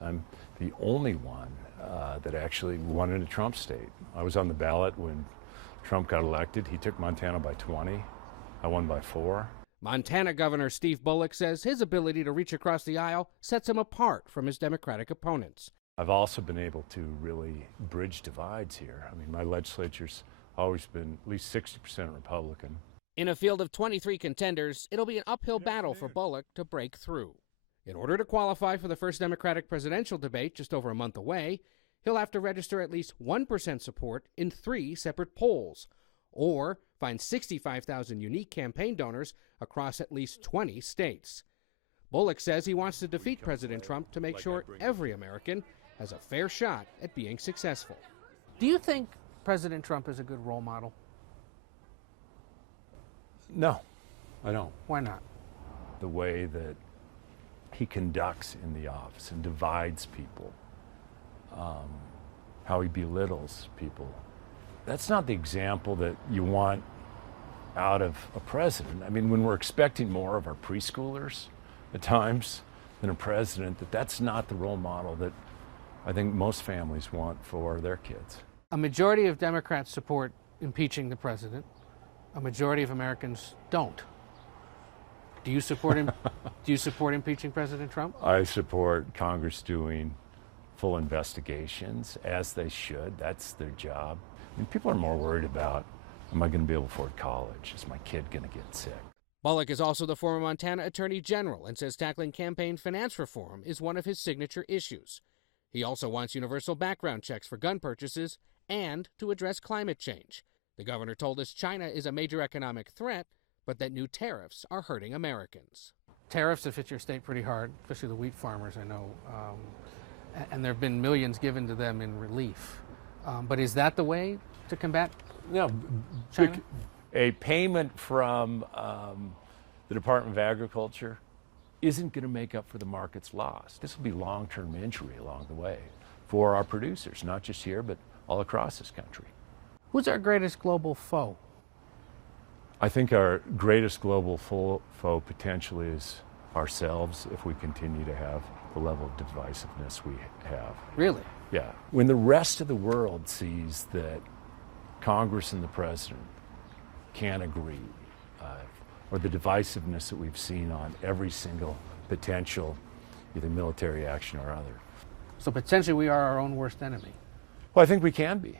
I'm the only one that actually won in a Trump state. I was on the ballot when Trump got elected. He took Montana by 20. I won by 4. Montana Governor Steve Bullock says his ability to reach across the aisle sets him apart from his Democratic opponents. I've also been able to really bridge divides here. I mean, my legislature's always been at least 60% Republican. In a field of 23 contenders, it'll be an uphill battle for Bullock to break through. In order to qualify for the first Democratic presidential debate just over a month away, he'll have to register at least 1% support in 3 separate polls, or find 65,000 unique campaign donors across at least 20 states. Bullock says he wants to defeat President Trump to make sure every American has a fair shot at being successful. Do you think President Trump is a good role model? No, I don't. Why not? The way that he conducts in the office and divides people, how he belittles people. That's not the example that you want out of a president. I mean, when we're expecting more of our preschoolers at times than a president, that's not the role model that I think most families want for their kids. A majority of Democrats support impeaching the president. A majority of Americans don't. Do you support him? Do you support impeaching President Trump? I support Congress doing full investigations, as they should. That's their job. I mean, people are more worried about, am I going to be able to afford college? Is my kid going to get sick? Bullock is also the former Montana Attorney General and says tackling campaign finance reform is one of his signature issues. He also wants universal background checks for gun purchases and to address climate change. The governor told us China is a major economic threat, but that new tariffs are hurting Americans. Tariffs have hit your state pretty hard, especially the wheat farmers, I know. And there have been millions given to them in relief. But is that the way to combat China? A payment from the Department of Agriculture isn't going to make up for the market's loss. This will be long-term injury along the way for our producers, not just here, but all across this country. Who's our greatest global foe? I think our greatest global foe potentially is ourselves if we continue to have the level of divisiveness we have. Really? Yeah. When the rest of the world sees that Congress and the president can't agree, or the divisiveness that we've seen on every single potential either military action or other. So potentially we are our own worst enemy. Well, I think we can be.